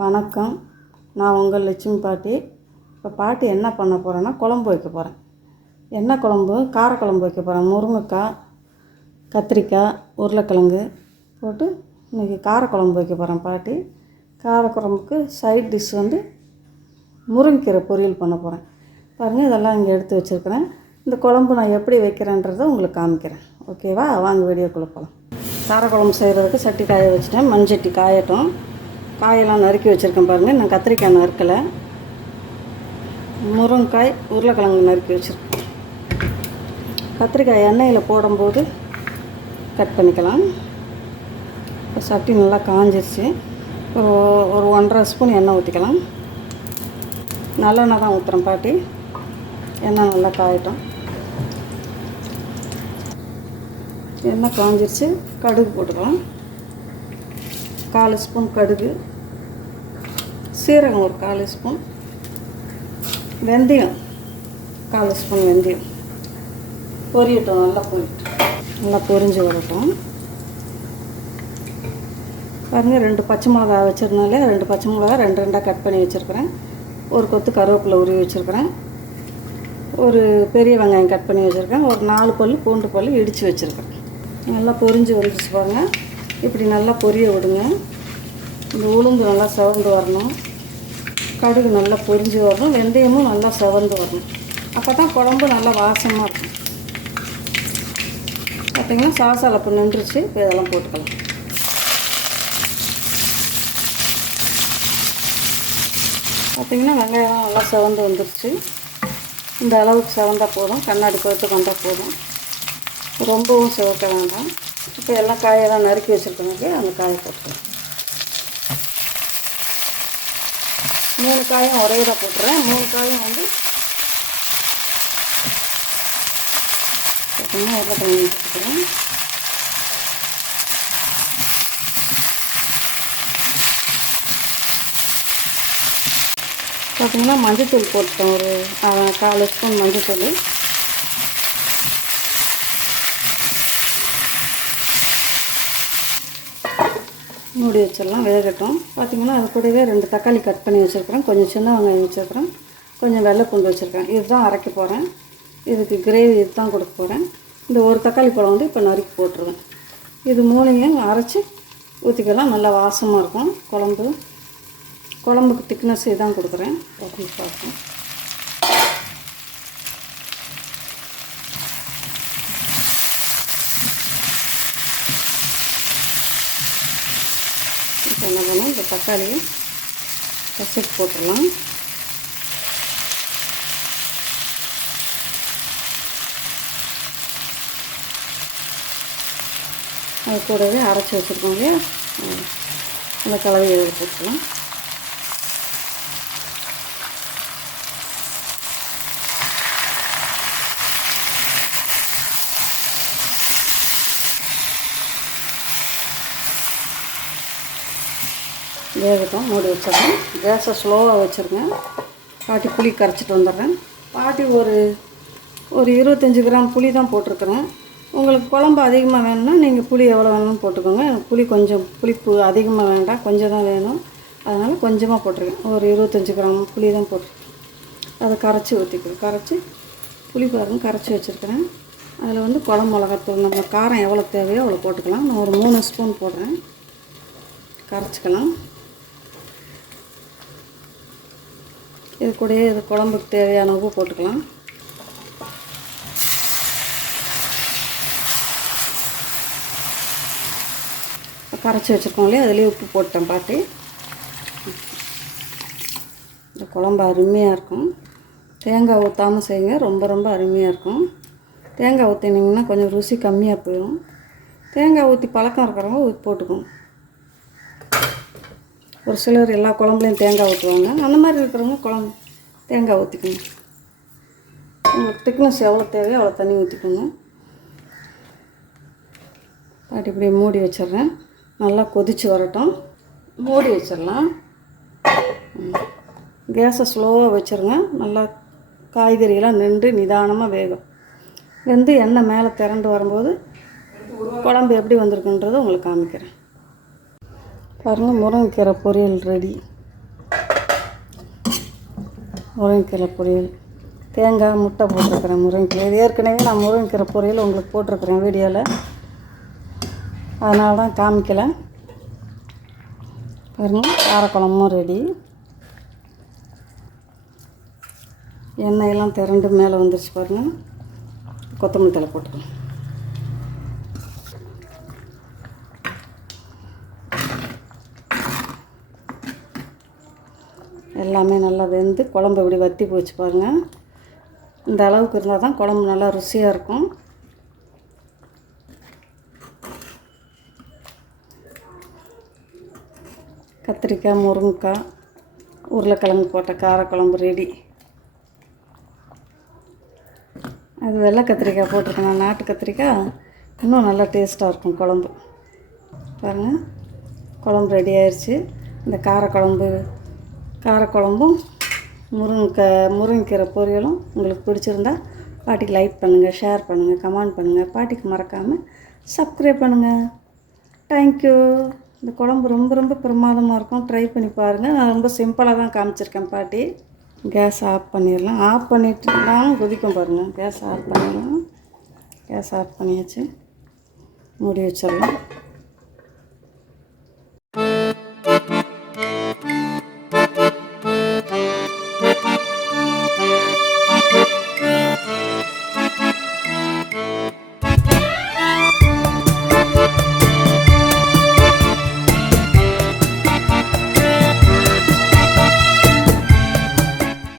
வணக்கம். நான் உங்கள் லட்சுமி பாட்டி. இப்போ பாட்டி என்ன பண்ண போகிறேன்னா குழம்பு வைக்க போகிறேன் என்ன குழம்பு? காரக்குழம்பு வைக்க போகிறேன் முருங்கைக்காய் கத்திரிக்காய் உருளைக்கிழங்கு போட்டு இன்றைக்கி காரக்குழம்பு வைக்க போகிறேன் பாட்டி. காரக்குழம்புக்கு சைட் டிஷ் வந்து முருங்கைக்கீரை பொரியல் பண்ண போகிறேன் பாருங்கள் இதெல்லாம் இங்கே எடுத்து வச்சுருக்கிறேன். இந்த குழம்பு நான் எப்படி வைக்கிறேன்றதை உங்களுக்கு காமிக்கிறேன். ஓகேவா வாங்க வீடியோக்குள்ளே போகலாம் காரக்குழம்பு செய்கிறதுக்கு சட்டி காய வச்சுட்டேன். மண்சட்டி காயட்டும். காயெல்லாம் நறுக்கி வச்சுருக்கேன் பாருங்கள் நான் கத்திரிக்காய் நறுக்கலை. முருங்காய் உருளைக்கிழங்கு நறுக்கி வச்சுருக்கேன். கத்திரிக்காய் எண்ணெயில் போடும்போது கட் பண்ணிக்கலாம். இப்போ சட்டி நல்லா காஞ்சிருச்சு. ஒரு ஒரு ஒன்றரை ஸ்பூன் எண்ணெய் ஊற்றிக்கலாம் நல்லெண்ணெய் தான் ஊற்றுறேன் பாட்டி. எண்ணெய் நல்லா காயட்டும். எண்ணெய் காஞ்சிருச்சு. கடுகு போட்டுக்கலாம். கால் ஸ்பூன் கடுகு. சீரகம் ஒரு கால் ஸ்பூன். வெந்தயம் கால் ஸ்பூன் வெந்தயம். பொரியட்டும் நல்லா போயிட்டு நல்லா பொரிஞ்சு வரட்டும். பாருங்கள் ரெண்டு பச்சை மிளகா வச்சுருந்தாலே ரெண்டு பச்சை மிளகா ரெண்டு ரெண்டாக கட் பண்ணி வச்சுருக்கிறேன். ஒரு கொத்து கருவேப்பிலை உருவி வச்சுருக்கிறேன். ஒரு பெரிய வெங்காயம் கட் பண்ணி வச்சுருக்கேன். ஒரு நாலு பல் பூண்டு பல் இடித்து வச்சுருக்கேன். நல்லா பொரிஞ்சு வந்துச்சு பாருங்கள் இப்படி நல்லா பொரிய விடுங்க. இந்த உளுந்து நல்லா சிவந்து வரணும். கடுகு நல்லா பொரிஞ்சு வரணும் வெந்தயமும் நல்லா செவந்து வரணும். அப்போ தான் குழம்பு நல்லா வாசமாக இருக்கும். பார்த்தீங்கன்னா அப்போ நின்றுச்சு இப்போ இதெல்லாம் போட்டுக்கலாம். பார்த்தீங்கன்னா வெங்காயம் நல்லா செவந்து வந்துருச்சு. இந்த அளவுக்கு செவந்தால் போதும் கண்ணாடி பழுத்துக்கு வந்தால் போதும். ரொம்பவும் சிவக்க வேண்டாம். இப்போ எல்லாம் காயெல்லாம் நறுக்கி வச்சுருக்கோங்க அந்த காயை போட்டுக்கலாம். மூணு காயும் ஒரே இதாக போட்டுறேன். மூணு காயும் வந்து பார்த்தீங்கன்னா உருளைக்கிழங்கு போட்டுக்கிறேன் பார்த்தீங்கன்னா மஞ்சத்தூள் போட்டுட்டேன். ஒரு கால் ஸ்பூன் மஞ்சத்தூள். மூடி வச்சிடலாம் வேகட்டும் பார்த்தீங்கன்னா அது கூடவே ரெண்டு தக்காளி கட் பண்ணி வச்சுருக்கிறேன். கொஞ்சம் சின்ன வெங்காயம் வச்சுருக்கிறேன். கொஞ்சம் வெள்ளை பூண்டு வச்சுருக்கேன். இதுதான் அரைக்க போகிறேன் இதுக்கு கிரேவி இதுதான் கொடுக்க போகிறேன் இந்த ஒரு தக்காளி பழம் வந்து இப்போ நறுக்கி போட்டுருவேன். இது மூணையும் அரைச்சி ஊற்றிக்கலாம் நல்லா வாசமாக இருக்கும். குழம்பு குழம்புக்கு திக்னஸ் இதான் கொடுக்குறேன். அப்படின்னு பார்ப்போம். என்ன பண்ணணும் இந்த தக்காளியை கசக்கி போட்டுடலாம். அது கூடவே அரைச்சி வச்சுருக்கோம் இல்லையா? அந்த கலவையை எடுத்து போட்டுக்கலாம். வேகட்டும் மூடி வச்சிடுறேன். கேஸை ஸ்லோவாக வச்சுருங்க. பாட்டி புளி கரைச்சிட்டு வந்துடுறேன். பாட்டி ஒரு ஒரு இருபத்தஞ்சி கிராம் புளி தான் போட்டிருக்கிறேன். உங்களுக்கு குழம்பு அதிகமாக வேணும்னா நீங்கள் புளி எவ்வளோ வேணும்னு போட்டுக்கோங்க. எனக்கு புளி கொஞ்சம் புளிப்பு அதிகமாக வேண்டாம். கொஞ்சம் தான் வேணும். அதனால் கொஞ்சமாக போட்டிருக்கேன். ஒரு இருபத்தஞ்சி கிராம் புளி தான் போட்டிருக்கேன். அதை கரைச்சி ஊற்றிக்கிறேன் கரைச்சி புளி பாருங்க கரைச்சி வச்சுருக்கிறேன். அதில் வந்து குழம்பு மிளகாத்தூள் நம்ம காரம் எவ்வளோ தேவையோ அவ்வளோ போட்டுக்கலாம். நான் ஒரு மூணு ஸ்பூன் போடுறேன். கரைச்சிக்கலாம். இது கூடயே இது குழம்புக்கு தேவையான உப்பு போட்டுக்கலாம். கரைச்சி வச்சுருக்கோம் இல்லையா? அதுலேயே உப்பு போட்டேன் பாட்டி. இந்த குழம்பு அருமையாக இருக்கும். தேங்காய் ஊற்றாமல் செய்யுங்க. ரொம்ப ரொம்ப அருமையாக இருக்கும். தேங்காய் ஊற்றினீங்கன்னா கொஞ்சம் ருசி கம்மியாக போயிடும் தேங்காய் ஊற்றி பழக்கம் இருக்கிறவங்க போட்டுக்கோங்க ஒரு சிலர் எல்லா குழம்புலையும் தேங்காய் ஊற்றுவாங்க. அந்த மாதிரி இருக்கிறவங்க குழம்பு தேங்காய் ஊற்றிக்கோங்க உங்களுக்கு திக்னஸ் எவ்வளோ தேவையோ அவ்வளோ தண்ணி ஊற்றிக்கோங்க பாட்டி இப்படி மூடி வச்சிடுறேன். நல்லா கொதித்து வரட்டும். மூடி வச்சிடலாம். கேஸை ஸ்லோவாக வச்சுருங்க. நல்லா காய்கறியெல்லாம் நின்று நிதானமாக வேகும். வெந்து எண்ணெய் மேலே திரண்டு வரும்போது குழம்பு எப்படி வந்திருக்குன்றதை உங்களுக்கு காமிக்கிறேன். பாருங்கள் முருங்கைக்கீரை பொரியல் ரெடி முருங்கைக்கீரை பொரியல். தேங்காய் முட்டை போட்டிருக்கிறேன் முருங்கைக்கீரை. இது ஏற்கனவே நான் முருங்கைக்கீரை பொரியல் உங்களுக்கு போட்டிருக்கிறேன் வீடியோவில் அதனால தான் காமிக்கலை. பாருங்கள் காரக்குழம்பும் ரெடி எண்ணெயெல்லாம் திரண்டு மேலே வந்துருச்சு பாருங்கள் கொத்தமல்லி தலை போட்டுக்கலாம். எல்லாமே நல்லா வெந்து குழம்பு இப்படி வற்றி போச்சு பாருங்கள் இந்த அளவுக்கு இருந்தால் தான் குழம்பு நல்லா ருசியாக இருக்கும். கத்திரிக்காய் முருங்கைக்காய் உருளைக்கிழங்கு போட்ட காரக்குழம்பு ரெடி அது வெள்ளை கத்திரிக்காய் போட்டிருக்கேன். நாட்டு கத்திரிக்காய் இன்னும் நல்லா டேஸ்ட்டாக இருக்கும் குழம்பு. பாருங்கள் குழம்பு ரெடி ஆயிடுச்சு இந்த காரக்குழம்பு காரக்குழம்பும் முருங்கை முருங்கைக்கீரை பொரியலும் உங்களுக்கு பிடிச்சிருந்தா பாட்டிக்கு லைக் பண்ணுங்கள் ஷேர் பண்ணுங்கள் கமெண்ட் பண்ணுங்கள் பாட்டிக்கு மறக்காமல் சப்ஸ்கிரைப் பண்ணுங்கள் தேங்க்யூ இந்த குழம்பு ரொம்ப ரொம்ப பிரமாதமாக இருக்கும். ட்ரை பண்ணி பாருங்கள் நான் ரொம்ப சிம்பிளாக தான் காமிச்சிருக்கேன் பாட்டி. கேஸ் ஆஃப் பண்ணிடலாம். ஆஃப் பண்ணிட்டுனாலும் கொதிக்கும் பாருங்கள் கேஸ் ஆஃப் பண்ணிடலாம். கேஸ் ஆஃப் பண்ணியாச்சு. மூடி வச்சிடலாம்.